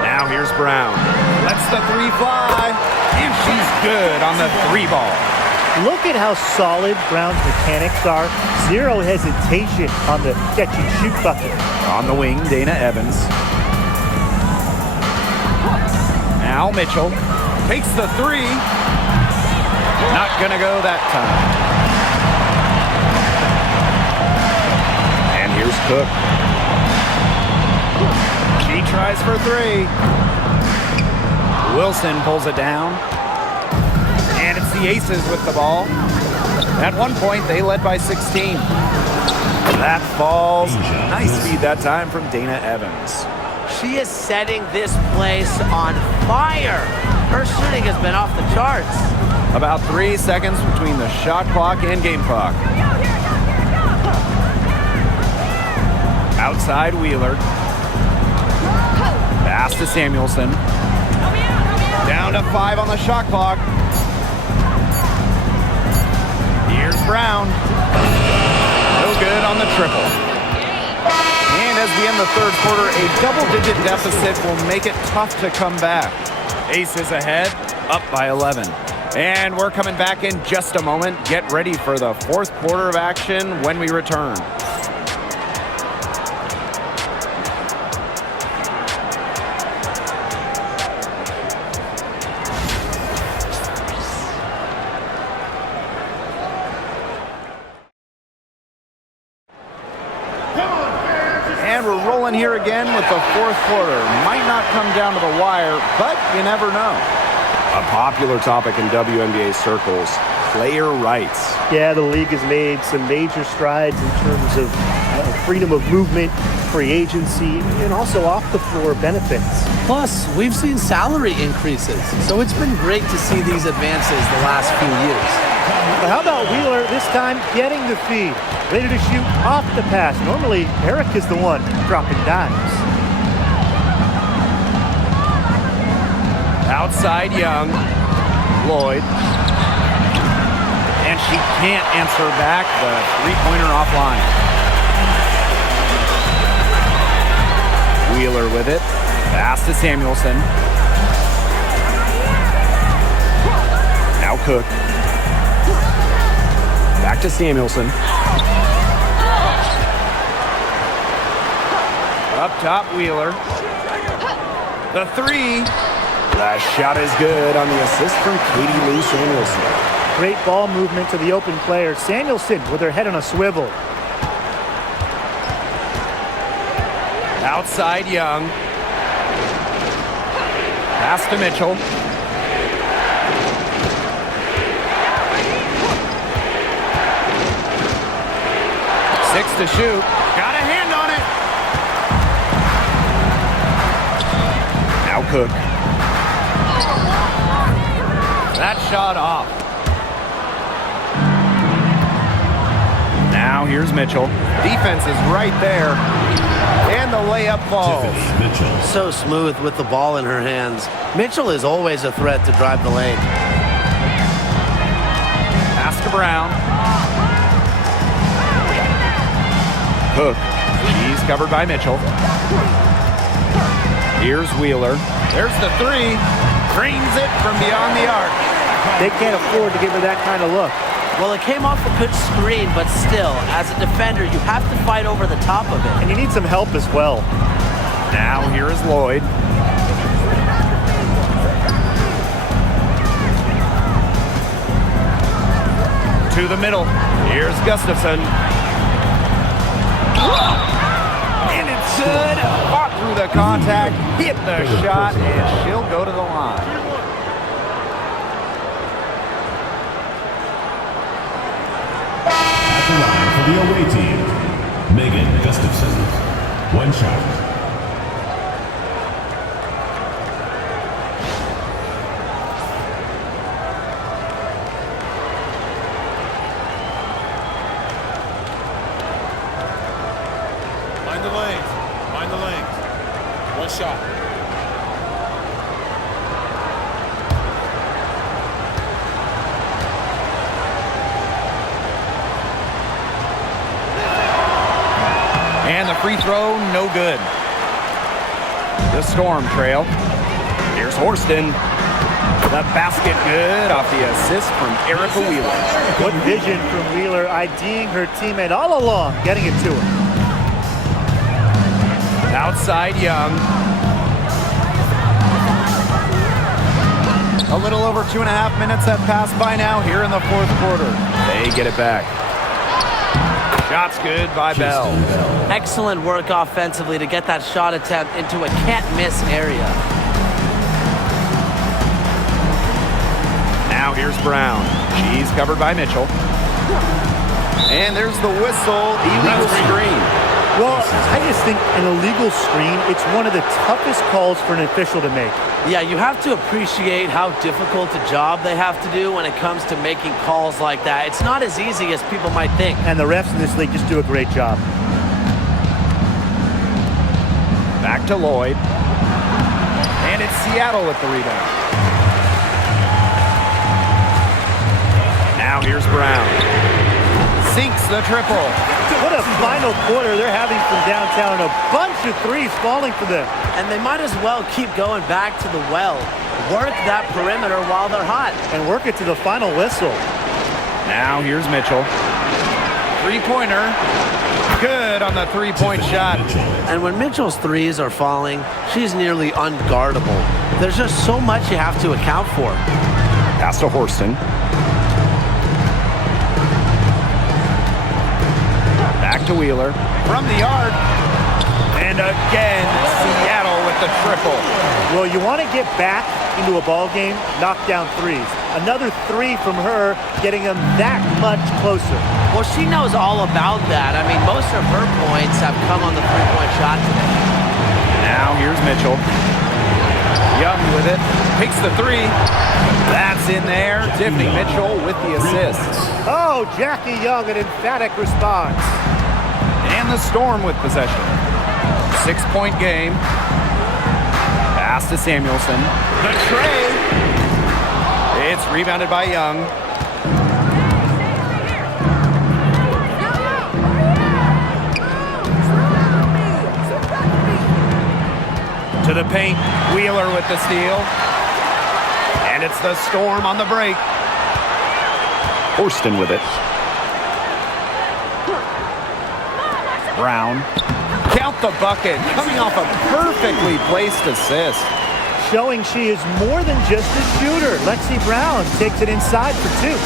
Now here's Brown. Lets the three fly, and she's good on the three ball. Look at how solid Brown's mechanics are. Zero hesitation on the catch-and-shoot bucket. On the wing, Dana Evans. Now Mitchell takes the three. Not going to go that time. And here's Cook. She tries for three. Wilson pulls it down. And it's the Aces with the ball. At one point, they led by 16. That falls. Nice feed that time from Dana Evans. She is setting this place on fire. Her shooting has been off the charts. About 3 seconds between the shot clock and game clock. Outside Wheeler. Pass to Samuelson. Down to 5 on the shot clock. Here's Brown. No good on the triple. And as we end the third quarter, a double-digit deficit will make it tough to come back. Aces ahead, up by 11. And we're coming back in just a moment. Get ready for the fourth quarter of action when we return. And we're rolling here again with the fourth quarter. Might not come down to the wire, but you never know. A popular topic in WNBA circles, player rights. Yeah, the league has made some major strides in terms of freedom of movement, free agency, and also off-the-floor benefits. Plus, we've seen salary increases, so it's been great to see these advances the last few years. But how about Wheeler this time getting the feed? Ready to shoot off the pass. Normally, Eric is the one dropping dimes. Outside Young. Lloyd. And she can't answer back the three-pointer offline. Wheeler with it. Pass to Samuelson. Now Cook. Back to Samuelson. Up top, Wheeler. The three. That shot is good on the assist from Katie Lou Samuelson. Great ball movement to the open player. Samuelson with her head on a swivel. Outside Young. Pass to Mitchell. Six to shoot. Got a hand on it. Now Cook. That shot off. Now here's Mitchell. Defense is right there. And the layup falls. Tiffany Mitchell. So smooth with the ball in her hands. Mitchell is always a threat to drive the lane. Pass to Brown. Cook. She's covered by Mitchell. Here's Wheeler. There's the three. Drains it from beyond the arc. They can't afford to give her that kind of look. Well, it came off a good screen, but still, as a defender, you have to fight over the top of it. And you need some help as well. Now here is Lloyd. To the middle. Here's Gustafson. And it's good. Fought through the contact, hit the shot, and she'll go to the line. At the line for the away team, Megan Gustafson. One shot. Mind the lanes. Mind the lanes. One shot. And the free throw, no good. The Storm trail. Here's Horston. The basket good off the assist from Erica Wheeler. Good vision from Wheeler, IDing her teammate all along, getting it to her. Outside Young. A little over 2.5 minutes have passed by now here in the fourth quarter. They get it back. Shot's good by Bell. Excellent work offensively to get that shot attempt into a can't-miss area. Now here's Brown. She's covered by Mitchell. And there's the whistle. Illegal screen. Well, I just think an illegal screen, it's one of the toughest calls for an official to make. Yeah, you have to appreciate how difficult a job they have to do when it comes to making calls like that. It's not as easy as people might think. And the refs in this league just do a great job. Back to Lloyd. And it's Seattle with the rebound. Now here's Brown. Sinks the triple. What a final quarter they're having from downtown. A bunch of threes falling for them. And they might as well keep going back to the well. Work that perimeter while they're hot. And work it to the final whistle. Now here's Mitchell. Three-pointer. Good on the three-point shot. And when Mitchell's threes are falling, she's nearly unguardable. There's just so much you have to account for. Pass to Horston. Back to Wheeler. From the arc. And again, Seattle with the triple. Well, you want to get back into a ball game, knock down threes. Another three from her, getting them that much closer. Well, she knows all about that. I mean, most of her points have come on the three-point shot today. Now here's Mitchell. Young with it. Takes the three. That's in there. Tiffany Mitchell with the assist. Oh, Jackie Young, an emphatic response. And the Storm with possession. 6-point game. Pass to Samuelson. The tray. It's rebounded by Young. To the paint. Wheeler with the steal. And it's the Storm on the break. Horston with it. Brown. Count the bucket. Coming off a perfectly placed assist. Showing she is more than just a shooter. Lexi Brown takes it inside for two.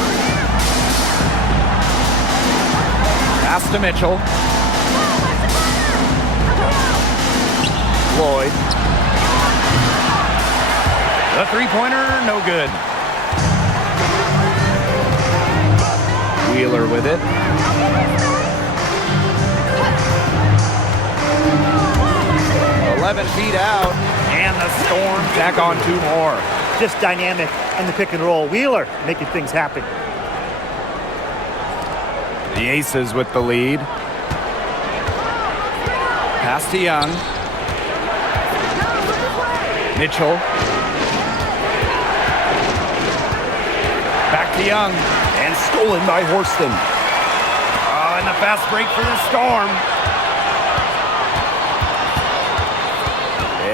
Pass to Mitchell. Lloyd. The three-pointer, no good. Wheeler with it. Feet out, and the Storm tack on two more. Just dynamic in the pick and roll. Wheeler making things happen. The Aces with the lead. Pass to Young. Mitchell. Back to Young, and stolen by Horston. Oh, and the fast break for the Storm.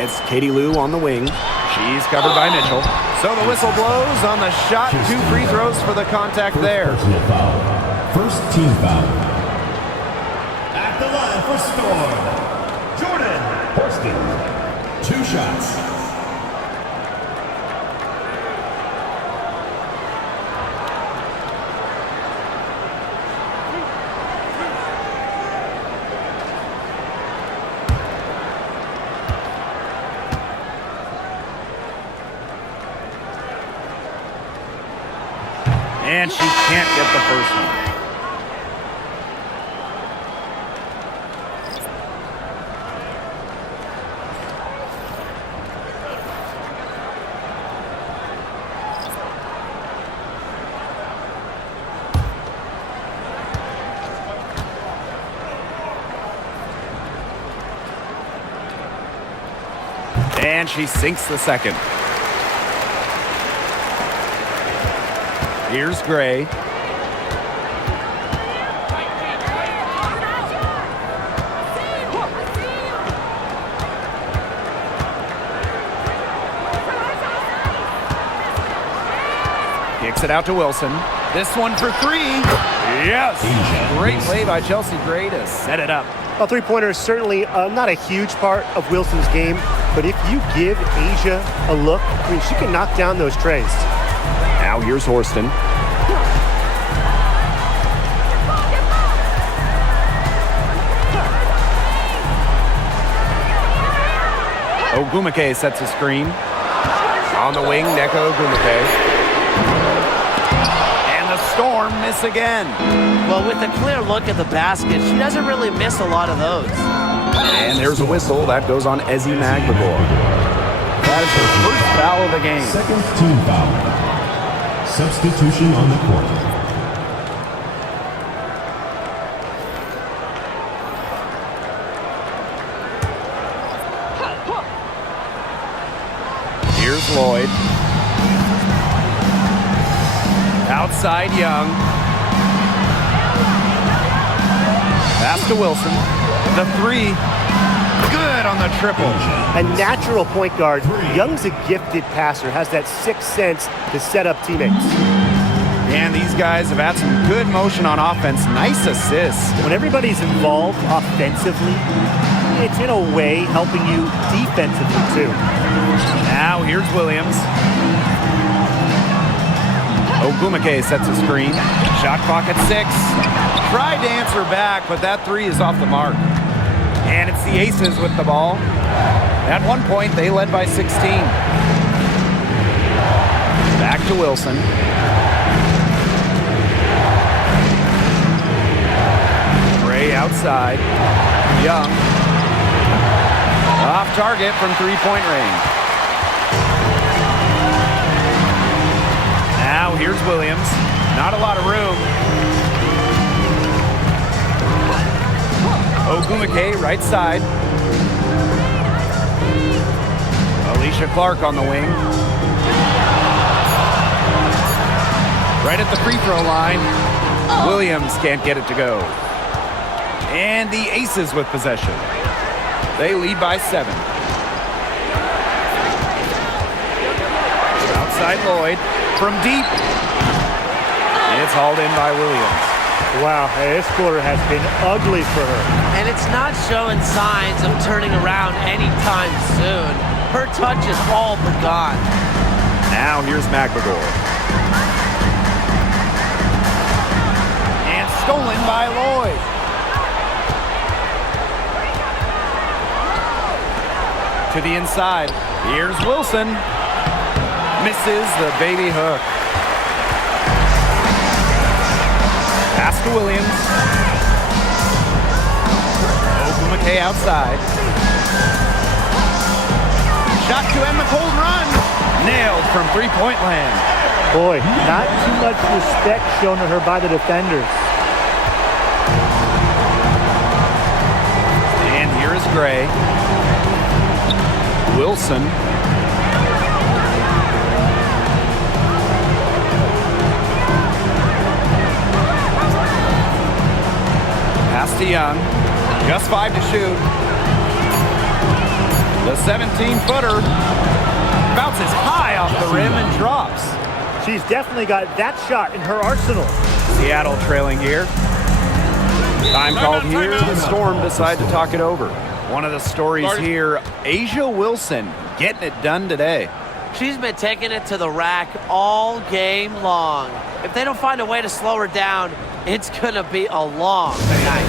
It's Katie Lou on the wing. She's covered by Mitchell. So the whistle blows on the shot. 2 free throws for the contact there. First team foul. At the line for Storm, Jordan Horston. 2 shots. And she can't get the first one. And she sinks the second. Here's Gray. Kicks it out to Wilson. This one for three. Yes. Great play by Chelsea Gray to set it up. Well, three-pointer is certainly not a huge part of Wilson's game, but if you give Asia a look, I mean, she can knock down those trays. Now here's Horston. Ogumake sets a screen. On the wing, Neko Ogumake. And the Storm miss again. Well, with a clear look at the basket, she doesn't really miss a lot of those. And there's a whistle. That goes on Ezzy Magbagor. That is her first foul of the game. Second team foul. Substitution on the court. Here's Lloyd. Outside Young. Pass to Wilson. The three. Good on the triple. A natural point guard. Young's a gifted passer, has that sixth sense to set up teammates. And these guys have had some good motion on offense. Nice assist. When everybody's involved offensively, it's in a way helping you defensively too. Now here's Williams. Ogumake sets a screen. Shot clock at 6. Tried to answer back, but that three is off the mark. And it's the Aces with the ball. At one point, they led by 16. Back to Wilson. Gray outside. Young. Off target from three-point range. Now here's Williams. Not a lot of room. Ogumake, right side. Alicia Clark on the wing. Right at the free throw line. Williams can't get it to go. And the Aces with possession. They lead by 7. Outside Lloyd. From deep. It's hauled in by Williams. Wow, this quarter has been ugly for her. And it's not showing signs of turning around anytime soon. Her touch is all but gone. Now here's Magbagor. And stolen by Lloyd. To the inside. Here's Wilson. Misses the baby hook. Pass to Williams. Ogumake outside. Shot to Emma Cold run. Nailed from three-point land. Boy, not too much respect shown to her by the defenders. And here is Gray. Wilson. Pass to Young. Just 5 to shoot. The 17-footer bounces high off the rim and drops. She's definitely got that shot in her arsenal. Seattle trailing here. Time called here. The Storm decide to talk it over. One of the stories here, Asia Wilson getting it done today. She's been taking it to the rack all game long. If they don't find a way to slow her down, it's going to be a long night.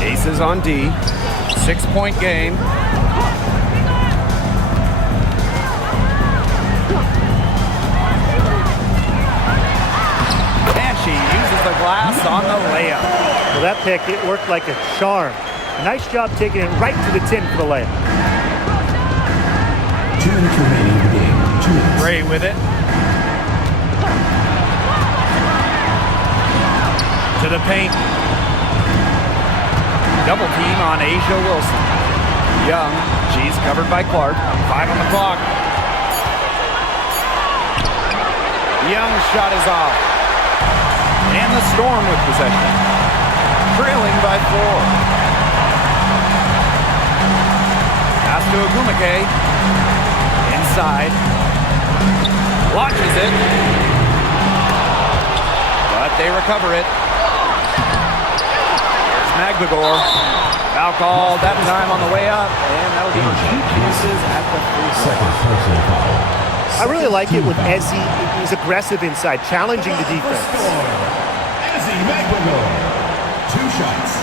Aces on D. 6-point game. And she uses the glass on the layup. Well, that pick, it worked like a charm. Nice job taking it right to the tin for the layup. 2 minutes remaining in the game. 2 minutes. Gray with it. To the paint. Double team on Asia Wilson. Young, she's covered by Clark. 5 on the clock. Young's shot is off. And the Storm with possession. Trailing by 4. Pass to Ogumake. Inside. Launches it. But they recover it. Here's Magdagor. Foul called that time on the way up. And that'll give her 2 chances at the free throw. I really like it when Ezzy is aggressive inside, challenging the defense. Ezzy Magdagor. 2 shots.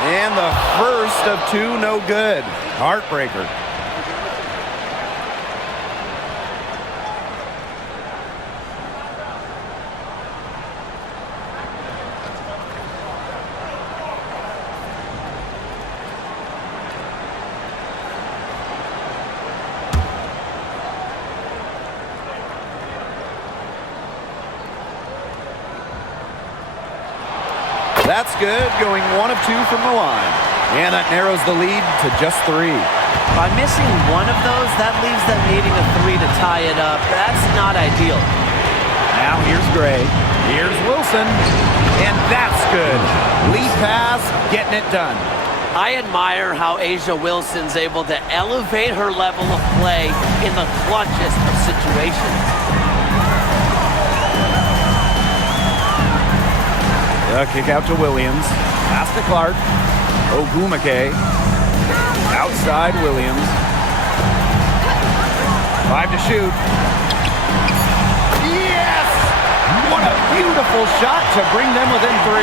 And the first of 2, no good. Heartbreaker. That's good, going 1 of 2 from the line. And that narrows the lead to just 3. By missing one of those, that leaves them needing a 3 to tie it up. That's not ideal. Now here's Gray. Here's Wilson. And that's good. Lead pass, getting it done. I admire how A'ja Wilson's able to elevate her level of play in the clutchest of situations. The kick out to Williams. Pass to Clark. Ogumake. Outside Williams. 5 to shoot. Yes! What a beautiful shot to bring them within 3.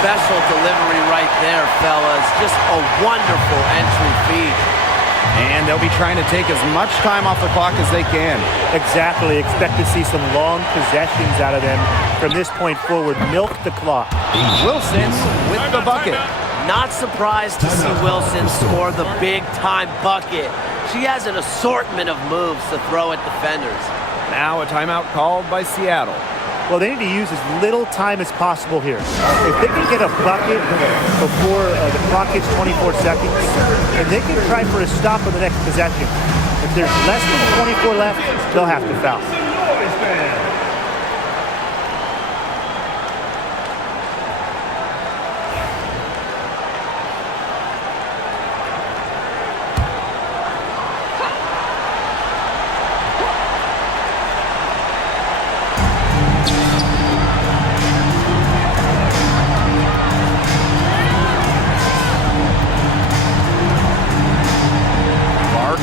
Special delivery right there, fellas. Just a wonderful entry feed. And they'll be trying to take as much time off the clock as they can. Exactly. Expect to see some long possessions out of them from this point forward. Milk the clock. Wilson with the bucket. Not surprised to see Wilson score the big-time bucket. She has an assortment of moves to throw at defenders. Now a timeout called by Seattle. Well, they need to use as little time as possible here. If they can get a bucket before the clock hits 24 seconds, and they can try for a stop on the next possession. If there's less than 24 left, they'll have to foul.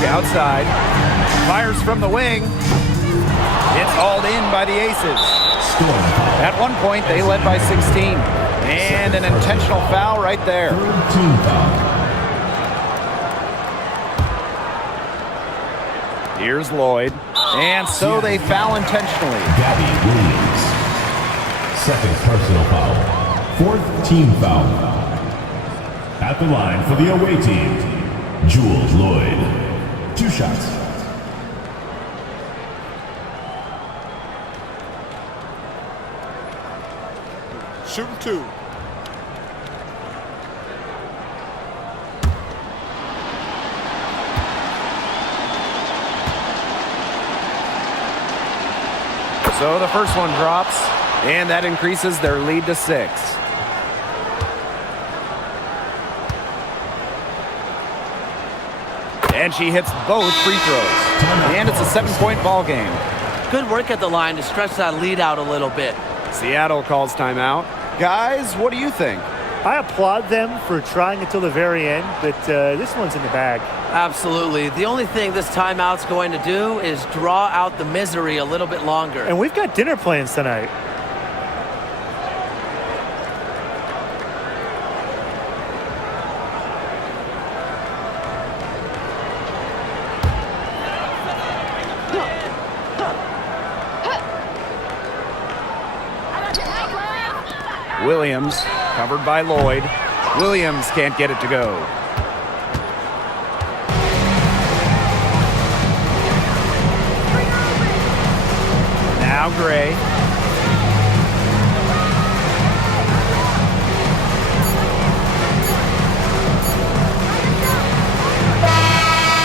Outside, fires from the wing. It's hauled in by the Aces. At one point, they led by 16. And an intentional foul right there. Here's Lloyd. And so they foul intentionally. Gabby Williams. 2nd personal foul. 4th team foul. At the line for the away team, Jules Lloyd. 2 shots. Shooting 2. So the first one drops, and that increases their lead to 6. And she hits both free throws. And it's a 7-point ball game. Good work at the line to stretch that lead out a little bit. Seattle calls timeout. Guys, what do you think? I applaud them for trying until the very end, but this one's in the bag. Absolutely. The only thing this timeout's going to do is draw out the misery a little bit longer. And we've got dinner plans tonight. Williams, covered by Lloyd. Williams can't get it to go. Now Gray.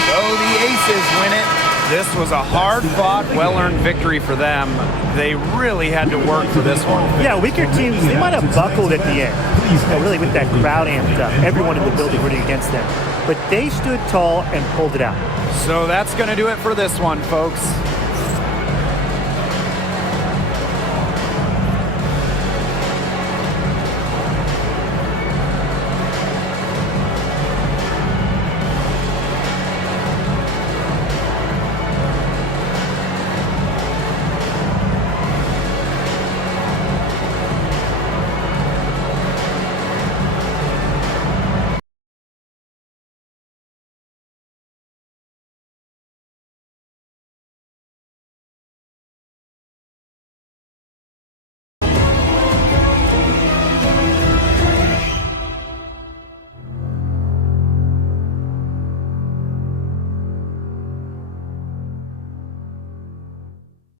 So the Aces win it. This was a hard-fought, well-earned victory for them. They really had to work for this one. Yeah, weaker teams, they might have buckled at the end. Really with that crowd amped up, everyone in the building rooting against them. But they stood tall and pulled it out. So that's going to do it for this one, folks.